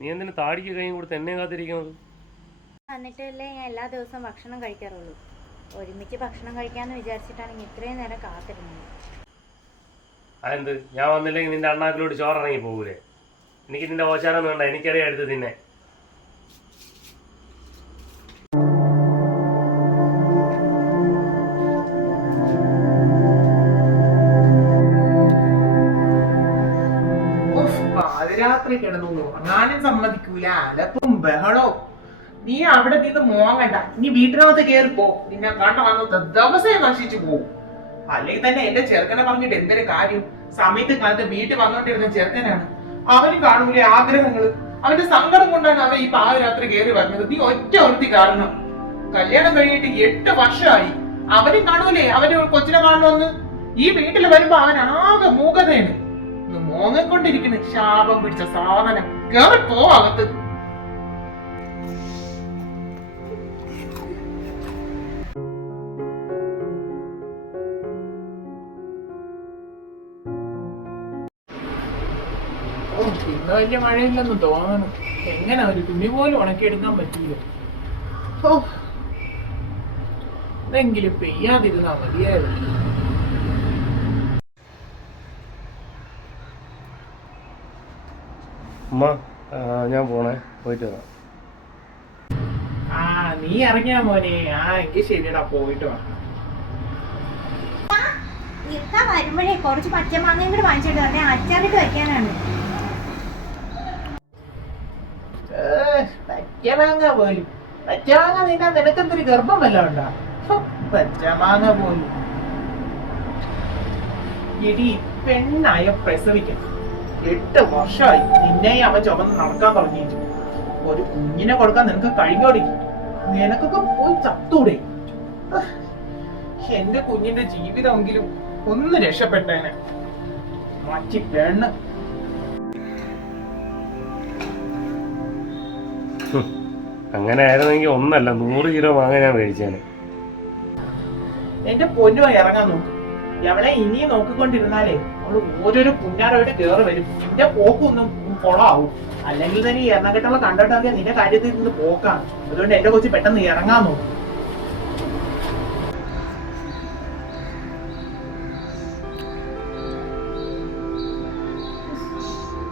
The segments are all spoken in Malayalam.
നീ എന്തിനു താടിക്ക് കൈയും കൊടുത്ത് എന്നെ കാത്തിരിക്കുന്നത്? എന്നിട്ടല്ലേ ഞാൻ എല്ലാ ദിവസവും ഭക്ഷണം കഴിക്കാറുള്ളൂ. ഒരുമിച്ച് ഭക്ഷണം കഴിക്കാന്ന് വിചാരിച്ചിട്ടാണെങ്കിൽ ഇത്രയും നേരം കാത്തിരുന്നത്. അതെന്ത്, ഞാൻ വന്നില്ലെങ്കിൽ നിന്റെ അണ്ണാക്കിലോട്ട് ചോറിറങ്ങി പോകൂലേ? എനിക്ക് നിന്റെ ഓച്ചാരം വേണ്ട, എനിക്കറിയാം എടുത്ത് നിന്നെ. പാതിരാത്രി കിടന്നു ഉറങ്ങാനും സമ്മതിക്കൂല, അലപ്പും ബഹളോ. നീ അവിടെ നിന്ന് മോങ്ങണ്ട, നീ വീട്ടിനകത്ത് കേറിപ്പോ. നിന്നെ കണ്ട വന്നത് ദിവസം നശിച്ചു പോകും. അല്ലെങ്കിൽ തന്നെ എന്റെ ചെറുക്കനെ പറഞ്ഞിട്ട് എന്തൊരു കാര്യം. സമയത്ത് കാലത്ത് വീട്ടിൽ വന്നോണ്ടിരുന്ന ചെറുക്കനാണ്. അവന് കാണൂലേ ആഗ്രഹങ്ങള്. അവന്റെ സങ്കടം കൊണ്ടാണ് അവൻ ഈ പാതിരാത്രി കയറി വരുന്നത്. നീ ഒറ്റ ഒരുത്തി കാരണം. കല്യാണം കഴിഞ്ഞിട്ട് 8 വർഷമായി. അവനും കാണൂലേ അവന്റെ കൊച്ചിനെ കാണണമെന്ന്. ഈ വീട്ടിൽ വരുമ്പോ അവൻ ആകെ മൂകതയാണ്. മോങ്ങിക്കൊണ്ടിരിക്കുന്നു ശാപം പിടിച്ച സാധനം. കേറിപ്പോ അകത്ത്. ഇന്ന് വലിയ മഴയില്ലെന്ന് തോന്നണം. എങ്ങനെ ഒരു തുണി പോലും ഉണക്കിയെടുക്കാൻ പറ്റില്ല. ഇതെങ്കിലും പെയ്യാതിരുന്നാ മതിയായിരുന്നു. അമ്മ, ഞാൻ പോണേ, പോയിട്ട് വരാം. നീ ഇറങ്ങിയാ മോനെ. എങ്കിൽ ശരിയടാ, പോയിട്ട് വാ. വരുമ്പോഴേ കുറച്ച് പച്ചമാങ്ങയും കൂടെ വാങ്ങിച്ചിട്ട് തന്നെ അച്ചാറിട്ട് വെക്കാനാണ്. പച്ചമാങ്ങ പോലും. പച്ചമാങ്ങ നിന്നാ നിനക്കെന്തൊരു ഗർഭം വല്ലതും ഉണ്ടാ? പച്ചമാങ്ങ പോലും. എടി, പെണ്ണായ പ്രസവിക്കണം. 8 വർഷമായി നിന്നെയും അവൻ ചുമന്ന് നടക്കാൻ തുടങ്ങിയിട്ട്. ഒരു കുഞ്ഞിനെ കൊടുക്കാൻ നിനക്ക് കഴിഞ്ഞോടി. നിനക്കൊക്കെ പോയി ചത്തൂടെ? എന്റെ കുഞ്ഞിന്റെ ജീവിതമെങ്കിലും ഒന്ന് രക്ഷപ്പെട്ടേനെ. മാറ്റി പെണ്ണ്. അങ്ങനെ ആയിരുന്നെങ്കിൽ 1 അല്ല 100 കിലോ മാങ്ങ ഞാൻ മേടിച്ചേനെ. എന്റെ പൊന്നു ഇറങ്ങാൻ നോക്ക്. അവളെ ഇനിയും നോക്കിക്കൊണ്ടിരുന്നാലേ അവള് ഓരോരോ പുന്നാരോട്ട് കേറി വരും. നിന്റെ പോക്കൊന്നും കൊളാവും. അല്ലെങ്കിൽ തന്നെ ഈ എറണാകുളത്തുള്ള കണ്ടിട്ടൊക്കെ നിന്റെ കാര്യത്തിൽ നിന്ന് പോക്കാണ്. അതുകൊണ്ട് എന്റെ കൊച്ചി പെട്ടെന്ന് ഇറങ്ങാൻ നോക്കും.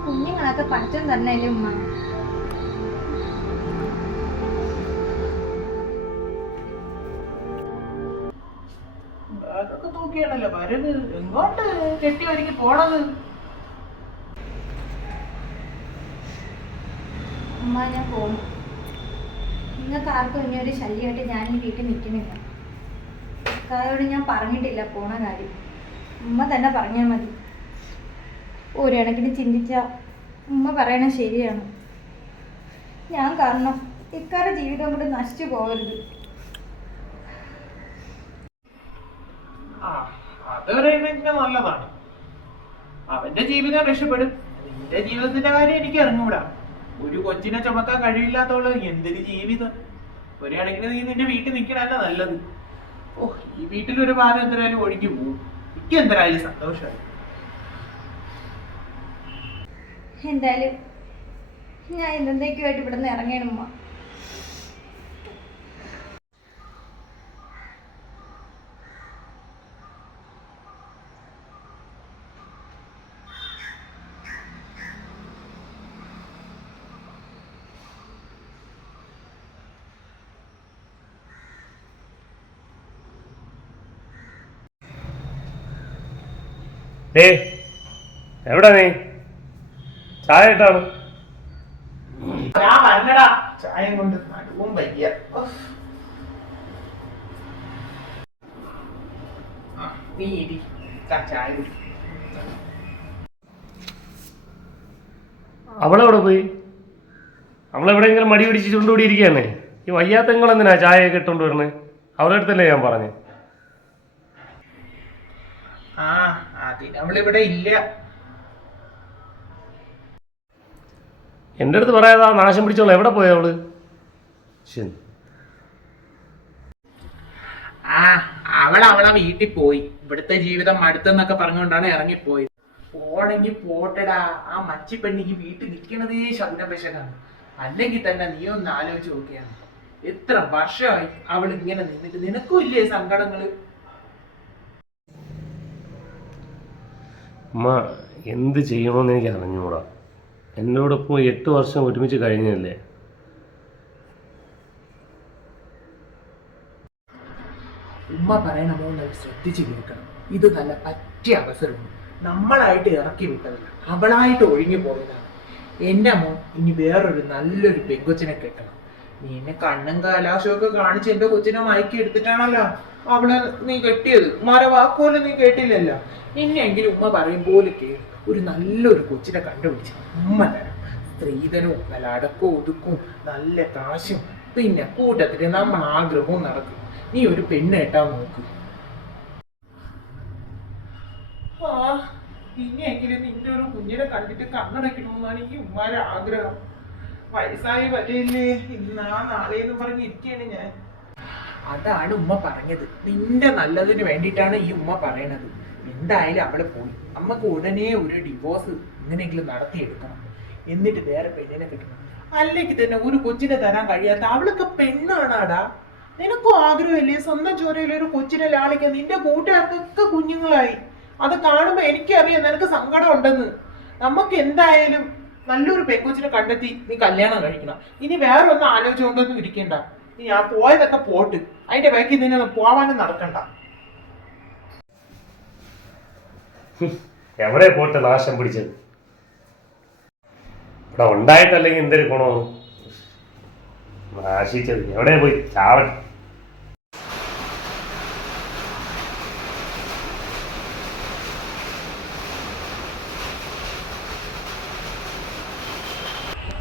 കുഞ്ഞുങ്ങളൊക്കെ പഠിത്തം തന്നെയല്ലേ ഉമ്മ. അതൊക്കെ നോക്കിയാണല്ലോ വരത്. എങ്ങോട്ട് കെട്ടി ഒരുക്കി പോണത്? ഉമ്മ, ഞാൻ പോകും. നിങ്ങൾക്ക് ആർക്കും ഇനിയൊരു ശല്യമായിട്ട് ഞാൻ ഈ വീട്ടിൽ നിൽക്കുന്നില്ല. കായോട് ഞാൻ പറഞ്ഞിട്ടില്ല പോണ കാര്യം. ഉമ്മ തന്നെ പറഞ്ഞാൽ മതി. ഒരു കണക്കിന് ചിന്തിച്ച ഉമ്മ പറയണത് ശരിയാണ്. ഞാൻ കാരണം ഇക്കാരുടെ ജീവിതം കൊണ്ട് നശിച്ചു പോകരുത്. അതൊരു നല്ലതാണ്. അവന്റെ ജീവിതം രക്ഷപ്പെടും. നിന്റെ ജീവിതത്തിന്റെ കാര്യം എനിക്ക് അറിഞ്ഞൂടാ. ഒരു കൊച്ചിനെ ചുമക്കാൻ കഴിവില്ലാത്തോള് എന്തൊരു ജീവിതം. ഒരു കണക്കിന് നീ നിന്റെ വീട്ടിൽ നിൽക്കണല്ല നല്ലത്. ഈ വീട്ടിലൊരു ഭാരം എന്തായാലും ഒഴുകി പോകും. എനിക്ക് എന്തായാലും സന്തോഷമായി. എന്തായാലും ഞാൻ എന്നേക്കുമായിട്ട് ഇവിടെ നിന്ന് ഇറങ്ങണമ്മ. എവിടാ നീ? ചായ ഇട്ടാണ്. ഞാൻ വരണടാ. ചായ കൊണ്ട് നടുവും വയ്യ. നീ ഇരി, ചായ കുടി. അവളെവിടെ പോയി? അവളെവിടെയെങ്കിലും മടി പിടിച്ച് ചുണ്ടുകൂടി ഇരിക്കുകയാണേ. ഈ വയ്യാത്തങ്ങളെന്തിനാ ചായയൊക്കെ ഇട്ടുകൊണ്ട് വരുന്നത്? അവളുടെ അടുത്തല്ലേ ഞാൻ പറഞ്ഞു. അതിനവളിവിടെ ഇല്ല. എൻ്റെ അടുത്ത് പറയാതാ നാശം പിടിച്ചോളൂ. എവിടെ പോയ അവള്? അവളെ വീട്ടിൽ പോയി. ഇവിടുത്തെ ജീവിതം മടുത്തെന്നൊക്കെ പറഞ്ഞുകൊണ്ടാണ് ഇറങ്ങിപ്പോയി. പോണെങ്കി പോട്ടടാ. ആ മച്ചിപ്പെണ്ണിക്ക് വീട്ടിൽ നിൽക്കണതേ ശകുനപശകാണ്. അല്ലെങ്കിൽ തന്നെ നീ ഒന്ന് ആലോചിച്ച് നോക്കിയാണ്, എത്ര വർഷമായി അവൾ ഇങ്ങനെ നിന്നിട്ട്. നിനക്കും ഇല്ലേ സങ്കടങ്ങള്? അമ്മ എന്ത് ചെയ്യണമെന്ന് എനിക്ക് അറിഞ്ഞുകൂടാ. എന്നോടൊപ്പം 8 വർഷം ഒരുമിച്ച് കഴിഞ്ഞല്ലേ. ഉമ്മ പറയണ മോനെ ശ്രദ്ധിച്ച് കേൾക്കണം. ഇത് നല്ല പറ്റിയ അവസരമാണ്. നമ്മളായിട്ട് ഇറക്കി വിട്ടതല്ല, അവളായിട്ട് ഒഴിഞ്ഞു പോയതാണ്. എന്റെ മോൻ ഇനി വേറൊരു നല്ലൊരു പെങ്കൊച്ചിനെ കെട്ടണം. നീ എന്നെ കണ്ണും കാലാശമൊക്കെ കാണിച്ച് എന്റെ കൊച്ചിനെ മയക്കി എടുത്തിട്ടാണല്ലോ അവളെ നീ കെട്ടിയത്. മരവാക്കുപോലെ നീ കേട്ടില്ലല്ലോ. ഇനിയെങ്കിലും ഉമ്മ പറയും പോലെ കേൾ. ഒരു നല്ലൊരു കൊച്ചിനെ കണ്ടുപിടിച്ച് ഉമ്മ തരാം. സ്ത്രീധനവും നല്ല അടക്കവും ഒതുക്കും നല്ല കാശും പിന്നെ കൂട്ടത്തിന് നമ്മൾ ആഗ്രഹവും നടക്കും. നീ ഒരു പെണ്ണ് കെട്ടാൻ നോക്ക്. പിന്നെയെങ്കിലും നിന്റെ ഒരു കുഞ്ഞിനെ കണ്ടിട്ട് കണ്ണടയ്ക്കണമെന്നാണ് ഈ ഉമ്മാരെ ആഗ്രഹം. വയസ്സായി പറ്റില്ലേ, ഇന്നാ നാളെന്ന് പറഞ്ഞ് ഇരിക്കുകയാണ് ഞാൻ. അതാണ് ഉമ്മ പറഞ്ഞത്. നിന്റെ നല്ലതിന് വേണ്ടിയിട്ടാണ് ഈ ഉമ്മ പറയണത്. എന്തായാലും അവളെ പോയി. അമ്മക്ക് ഉടനെ ഒരു ഡിവോഴ്സ് എങ്ങനെയെങ്കിലും നടത്തിയെടുക്കണം. എന്നിട്ട് വേറെ പെണ്ണിനെ കിട്ടണം. അല്ലെങ്കിൽ തന്നെ ഒരു കൊച്ചിനെ തരാൻ കഴിയാത്ത അവളൊക്കെ പെണ്ണാണാടാ. നിനക്കും ആഗ്രഹമില്ലേ സ്വന്തം ചോരയിൽ ഒരു കൊച്ചിനെ ലാളിക്കാൻ? നിന്റെ കൂട്ടുകാർക്കൊക്കെ കുഞ്ഞുങ്ങളായി. അത് കാണുമ്പോ എനിക്കറിയാം നിനക്ക് സങ്കടം ഉണ്ടെന്ന്. നമുക്ക് എന്തായാലും നല്ലൊരു പെൺകൊച്ചിനെ കണ്ടെത്തി നീ കല്യാണം കഴിക്കണം. ഇനി വേറെ ഒന്നും ആലോചിച്ചുകൊണ്ടൊന്നും ഇരിക്കണ്ട. നീ ആ പോയതൊക്കെ പോട്ട്, അതിന്റെ ബാക്കി നിന്നെ പോവാനും നടക്കണ്ട. എവിടെ പോട്ടെ നാശം പിടിച്ചത്. ഇവിടെ ഉണ്ടായിട്ടല്ലെങ്കിൽ എന്തൊരു ഗുണോ നാശിച്ചത്. എവിടെ പോയി ചാവട്ടെ.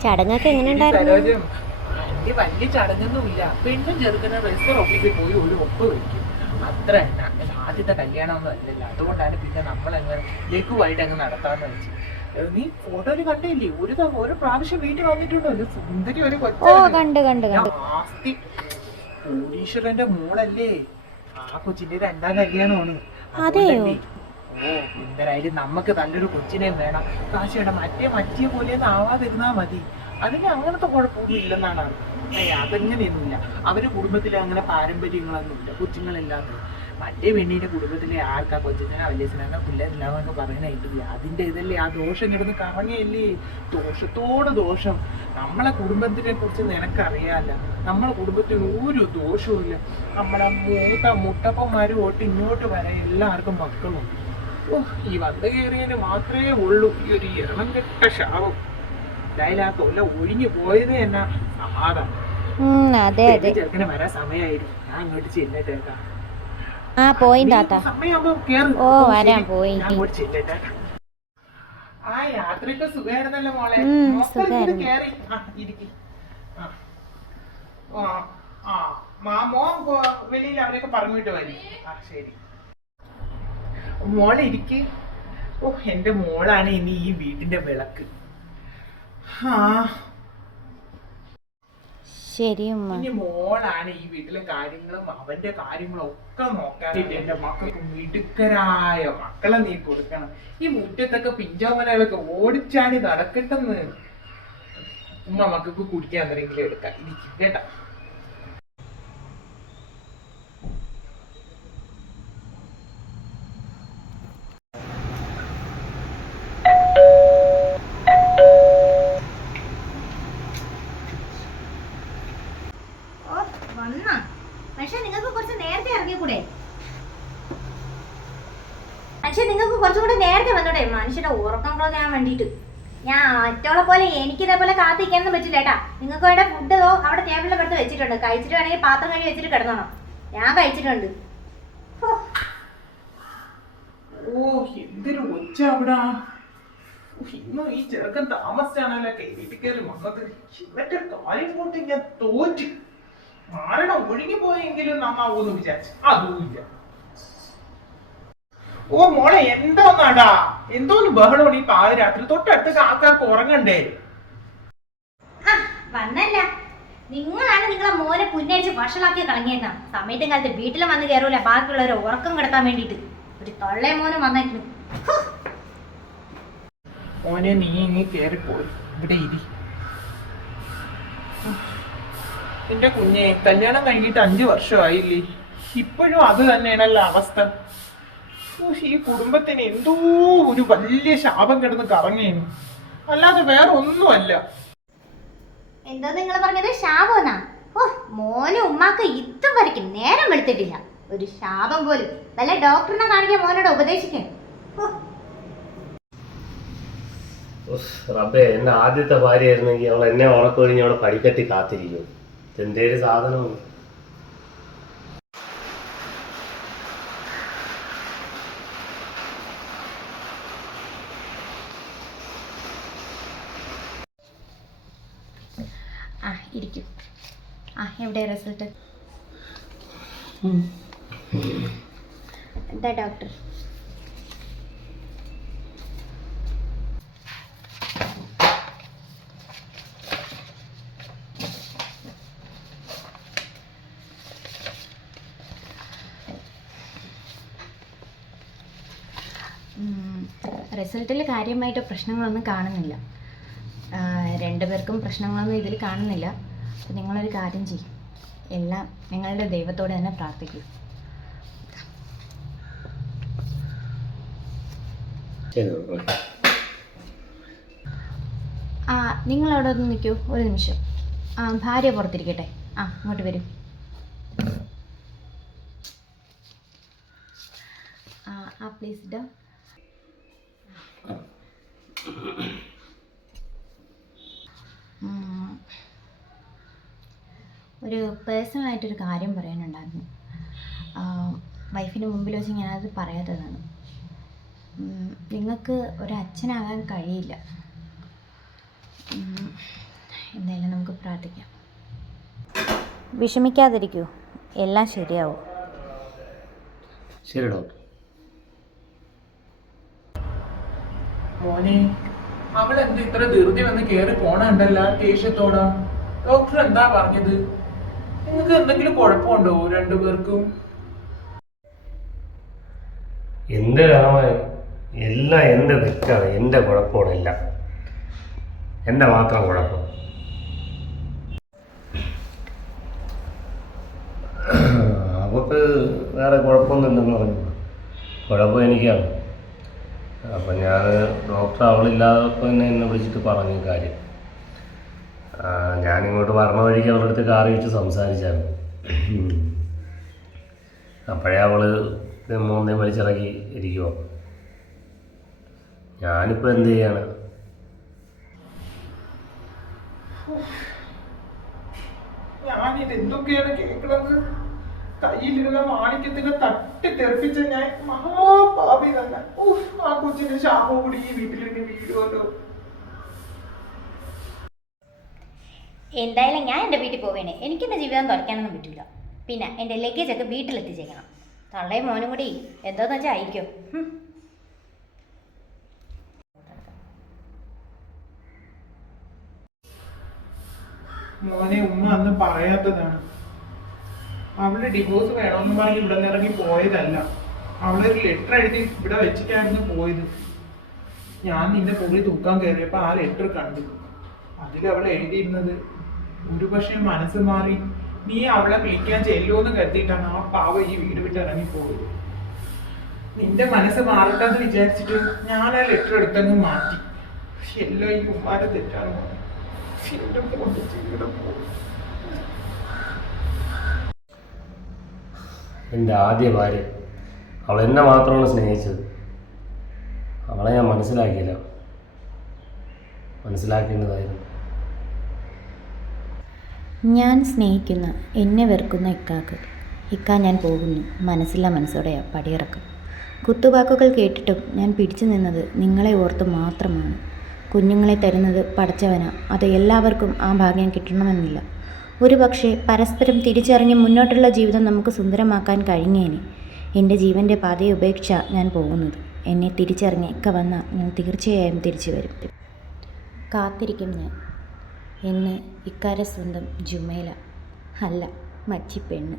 ചടങ്ങൊക്കെ എങ്ങനെ ഉണ്ടായിരുന്നു? എന്റെ വലിയ ചടങ്ങൊന്നുമില്ല. പെണ്ണും ചെറുക്കനും രജിസ്റ്റർ ഓഫീസിൽ പോയി ഒരു ഒപ്പ് വയ്ക്കും, അത്ര തന്നെ. ആദ്യത്തെ കല്യാണമൊന്നും അല്ലല്ലോ. അതുകൊണ്ടാണ് പിന്നെ നമ്മളങ്ങനെ ലഘുവായിട്ട് അങ്ങ് നടത്താന്ന് വെച്ചു. നീ ഫോട്ടോയില് കണ്ടില്ലേ, ഒരു പ്രാവശ്യം വീട്ടിൽ വന്നിട്ടുണ്ടല്ലോ സുന്ദരി ഒരു ആസ്തി കോടീശ്വരന്റെ മോളല്ലേ. ആ കൊച്ചിന്റെ 2ാം കല്യാണമാണ്. ഓ എന്തായാലും നമുക്ക് നല്ലൊരു കൊച്ചിനെ വേണം. കാശിയുടെ മറ്റേ പോലെയൊന്നും ആവാതിരുന്നാ മതി. അതിന് അങ്ങനത്തെ കുഴപ്പമൊന്നും ഇല്ലെന്നാണ് അറിഞ്ഞത്. അതങ്ങനെയൊന്നുമില്ല. അവരുടെ കുടുംബത്തിലെ അങ്ങനെ പാരമ്പര്യങ്ങളൊന്നുമില്ല കൊച്ചുങ്ങളില്ലാത്ത. മറ്റേ പെണ്ണിന്റെ കുടുംബത്തിലെ ആൾക്കാ കൊച്ചിനെ വലിയച്ഛനൊക്കെ പിള്ളേരില്ലാന്നൊക്കെ പറയുന്നതായിട്ടില്ല. അതിന്റെ ഇതല്ലേ ആ ദോഷം കിടന്ന് കറങ്ങിയല്ലേ. ദോഷത്തോട് ദോഷം. നമ്മളെ കുടുംബത്തിനെ കുറിച്ച് നിനക്കറിയാല്ല. നമ്മളെ കുടുംബത്തിന് ഒരു ദോഷവും ഇല്ല. നമ്മളെ മുട്ടപ്പന്മാര് തൊട്ട് ഇങ്ങോട്ട് വരെ എല്ലാവർക്കും മക്കളുണ്ട്. ഈ വന്ന് കയറിയതിന് മാത്രമേ ഉള്ളൂ ഈ ഒരു ഇറണം കെട്ട ശാപം. എന്തായാലും ആ കൊല്ല ഒഴിഞ്ഞു പോയത് തന്നെ സമാധാനം. ചെറുക്കനെ വരാൻ സമയമായിരുന്നു. ഞാൻ ഇങ്ങോട്ട് ചെല്ലിട്ടേക്കാം. സമയമാകുമ്പോ കേറി ചെല്ലിട്ടേക്കാം. ആ യാത്രയൊക്കെ സുഖമായിരുന്നല്ലോ മോളെ. കേറി ഇരിക്കും. മോൻ വെളിയിൽ അവരെയൊക്കെ പറഞ്ഞിട്ട് വരും. ശരി മോളെ ഇരിക്ക്. എന്റെ മോളാണ് ഇനി ഈ വീട്ടിന്റെ വിളക്ക്. ശരി ഇനി മോളാണ് ഈ വീട്ടിലെ കാര്യങ്ങളും അവന്റെ കാര്യങ്ങളും ഒക്കെ നോക്കാനായിട്ട്. എന്റെ മക്കൾക്ക് മിടുക്കരായ മക്കളെ നീ കൊടുക്കണം. ഈ മുറ്റത്തൊക്കെ പിഞ്ചോമനകളൊക്കെ ഓടിച്ചാടി നടക്കട്ടെന്ന്. ഉമ്മ മക്കൾക്ക് കുടിക്കാൻ എന്തെങ്കിലും എടുക്കാം. ഇരിക്കും കേട്ടാ. നിങ്ങൾക്ക് കുറച്ചുകൂടെ നേരത്തെ വന്നോടെ. മനുഷ്യന്റെ ഉറക്കം കളയാൻ വേണ്ടിട്ട് ഞാൻ മറ്റോളെ പോലെ എനിക്ക് ഇതേപോലെ കാത്തിരിക്കാനൊന്നും പറ്റില്ല കേട്ടാ. നിങ്ങൾക്ക് വേണ്ട ഫുഡ് അവിടെ ടേബിളിൽ എടുത്ത് വെച്ചിട്ടുണ്ട്. കഴിച്ചിട്ട് വേണമെങ്കിൽ പാത്രം കഴുകി വെച്ചിട്ട് കിടന്നോണം. ഞാൻ കഴിച്ചിട്ടുണ്ട്. എന്തൊരു ഒച്ച അവിടെ. ഇന്നും ഈ ചെറുക്കൻ താമസിച്ചാണല്ലോ വീട്ടിൽ കയറി വന്നത്. ഇവന്റെ കാര്യം കൊണ്ട് ഞാൻ തോറ്റ്. ആരുടെ ഒഴുകി പോയെങ്കിലും നന്നാവൂന്ന് വിചാരിച്ചു. അതുമില്ല. മോളെ എന്തോന്നാടാ, എന്തോന്ന് ബഹളമാണ് ഈ പാതിരാത്രി? തൊട്ടടുത്തൊക്കെ ആൾക്കാർക്ക് ഉറങ്ങണ്ടേ? വന്നല്ല, നിങ്ങളാണ് നിങ്ങളെ മോനെ പുന്നടിച്ച് വഷളാക്കി കളഞ്ഞേന്ന. സമയത്തും കാലത്ത് വീട്ടിലും വന്ന് കയറൂല ബാക്കിയുള്ളവരെ ഉറക്കം കിടത്താൻ വേണ്ടിട്ട്. ഒരു തൊള്ളേ മോനും വന്നിട്ടുണ്ട്. മോനെ നീ ഇനി കേറിപ്പോയി ഇവിടെ ഇരി. എന്റെ കുഞ്ഞെ കല്യാണം കഴിഞ്ഞിട്ട് 5 വർഷമായില്ലേ, ഇപ്പോഴും അത് തന്നെയാണല്ലോ അവസ്ഥ. ഈ കുടുംബത്തിന് എന്തോ ഒരു വലിയ ശാപം കിടന്ന് കറങ്ങേനു, അല്ലാതെ വേറെ ഒന്നുമല്ല. എന്തോ നിങ്ങൾ പറഞ്ഞത് ശാപമെന്നാ? ഓ, മോനും ഉമ്മാക്ക് ഇതും വരയ്ക്കും നേരം എടുത്തിട്ടില്ല. ഒരു ശാപം പോലും. വല്ല ഡോക്ടറിനെ കാണിക്കാൻ മോനോട് ഉപദേശിക്കണം. റബ്ബേ, എന്റെ ആദ്യത്തെ ഭാര്യയായിരുന്നെങ്കിൽ അവൾ എന്നെ ഉറക്കൊഴിഞ്ഞ് അവളെ പടിക്കട്ടി കാത്തിരിക്കും. എന്തേലും സാധനം ഇരിക്കും. എവിടെ റിസൾട്ട്? എന്താ ഡോക്ടർ? റിസൾട്ടിൽ കാര്യമായിട്ട് പ്രശ്നങ്ങളൊന്നും കാണുന്നില്ല. രണ്ടുപേർക്കും പ്രശ്നങ്ങളൊന്നും ഇതിൽ കാണുന്നില്ല. അപ്പോൾ നിങ്ങളൊരു കാര്യം ചെയ്യും, എല്ലാം നിങ്ങളുടെ ദൈവത്തോട് തന്നെ പ്രാർത്ഥിക്കൂ. നിങ്ങളവിടെ ഒന്ന് നിൽക്കൂ ഒരു നിമിഷം. ഭാര്യ പുറത്തിരിക്കട്ടെ. ഇങ്ങോട്ട് വരൂ. പ്ലീസ് ഡോ. ഒരു പേഴ്സണലായിട്ടൊരു കാര്യം പറയാനുണ്ടായിരുന്നു. വൈഫിന് മുമ്പിൽ വെച്ച് ഞാനത് പറയാത്തതാണ്. നിങ്ങൾക്ക് ഒരച്ഛനാകാൻ കഴിയില്ല. എന്തായാലും നമുക്ക് പ്രാർത്ഥിക്കാം. വിഷമിക്കാതിരിക്കൂ, എല്ലാം ശരിയാവും. ശരി ഡോക്ടർ. മോനെ, അവളെന്ത് ഇത്ര ധൃതി വന്ന് കേറി പോണണ്ടല്ലോ ദേഷ്യത്തോടാ? ഡോക്ടർ എന്താ പറഞ്ഞത്? നിങ്ങൾക്ക് എന്തെങ്കിലും കുഴപ്പമുണ്ടോ രണ്ടുപേർക്കും? എൻ്റെ രാമായ എല്ലാം എൻ്റെ തെറ്റാണ്, എൻ്റെ കുഴപ്പമാണില്ല, എൻ്റെ മാത്രം കുഴപ്പം. അവൾക്ക് വേറെ കുഴപ്പമൊന്നുമില്ലെന്ന് പറഞ്ഞു. കുഴപ്പം എനിക്കാണ്. അപ്പം ഞാൻ ഡോക്ടർ അവളില്ലാതപ്പോൾ തന്നെ എന്നെ വിളിച്ചിട്ട് പറഞ്ഞു കാര്യം. ഞാനിങ്ങോട്ട് വരണ വഴിക്ക് അവളുടെ അടുത്ത് കാറി വെച്ച് സംസാരിച്ചായിരുന്നു. അപ്പോഴേ അവള് മൂന്നേ വലിച്ചിറക്കി ഇരിക്കുമോ. ഞാനിപ്പോൾ എന്ത് ചെയ്യാണ്? ഞാനിത് എന്തൊക്കെയാണ് കേൾക്കുന്നത്? കയ്യിലിരുന്ന മാണിക്യത്തിന് തട്ടി തെറിപ്പിച്ച ഞാൻ മഹാപാപി തന്നെ. ആ കൊച്ചിന്റെ ശാപം കൂടി ഈ വീട്ടിലേക്ക് വീഴുമല്ലോ. എന്തായാലും ഞാൻ എൻ്റെ വീട്ടിൽ പോവേണേ. എനിക്കെൻ്റെ ജീവിതം തുറക്കാനൊന്നും പറ്റില്ല. പിന്നെ എൻ്റെ ലഗേജൊക്കെ വീട്ടിലെത്തിച്ചേക്കണം. തള്ളയും മോനും കൂടി എന്തോന്ന് വെച്ചാൽ അയക്കും. മോനെ, ഉമ്മ അന്ന് പറയാത്തതാണ്. അവള് ഡിവോഴ്സ് വേണമെന്ന് പറഞ്ഞ് ഇവിടെ നിന്ന് ഇറങ്ങി പോയതല്ല. അവളൊരു ലെറ്റർ എഴുതി ഇവിടെ വെച്ചിട്ടായിരുന്നു പോയത്. ഞാൻ നിന്റെ പുള്ളി തൂക്കാൻ കയറിയപ്പോൾ ആ ലെറ്റർ കണ്ടു. അതിൽ അവൾ എഴുതിയിരുന്നത്, ഒരു പക്ഷേ മനസ്സ് മാറി നീ അവളെ വിളിക്കാൻ ചെല്ലുമെന്ന് കരുതിയിട്ടാണ് ആ പാവ ഈ വീട് വിട്ട് ഇറങ്ങി പോയത്. നിന്റെ മനസ്സ് മാറട്ടെന്ന് വിചാരിച്ചിട്ട് ഞാൻ ആ ലെറ്റർ എടുത്തങ്ങ് മാറ്റി. എല്ലാം ഈ ഉമ്മാരെ തെറ്റാണ്. എന്റെ മോന്റെ ജീവിതം പോകും. എൻ്റെ ആദ്യ ഭാര്യ, അവൾ എന്നെ മാത്രമാണ് സ്നേഹിച്ചത്. അവളെ ഞാൻ മനസ്സിലാക്കിയില്ല, മനസ്സിലാക്കേണ്ടതായിരുന്നു. ഞാൻ സ്നേഹിക്കുന്ന എന്നെ വെറുക്കുന്ന ഇക്ക ഞാൻ പോകുന്നു. മനസ്സില്ല മനസ്സോടെ പടിയിറക്കും. കുത്തുവാക്കുകൾ കേട്ടിട്ടും ഞാൻ പിടിച്ചു നിന്നത് നിങ്ങളെ ഓർത്ത് മാത്രമാണ്. കുഞ്ഞുങ്ങളെ തരുന്നത് പടച്ചവനാ. അത് എല്ലാവർക്കും ആ ഭാഗ്യം കിട്ടണമെന്നില്ല. ഒരു പക്ഷേ പരസ്പരം തിരിച്ചറിഞ്ഞ് മുന്നോട്ടുള്ള ജീവിതം നമുക്ക് സുന്ദരമാക്കാൻ കഴിഞ്ഞേനെ. എൻ്റെ ജീവൻ്റെ പാതയെ ഉപേക്ഷ ഞാൻ പോകുന്നത്. എന്നെ തിരിച്ചറിഞ്ഞ് വന്നാൽ ഞാൻ തീർച്ചയായും തിരിച്ചു വരും. കാത്തിരിക്കും ഞാൻ എന്ന് ഇക്കാരെ സ്വന്തം ജുമേല, അല്ല മച്ചിപ്പെണ്ണ്.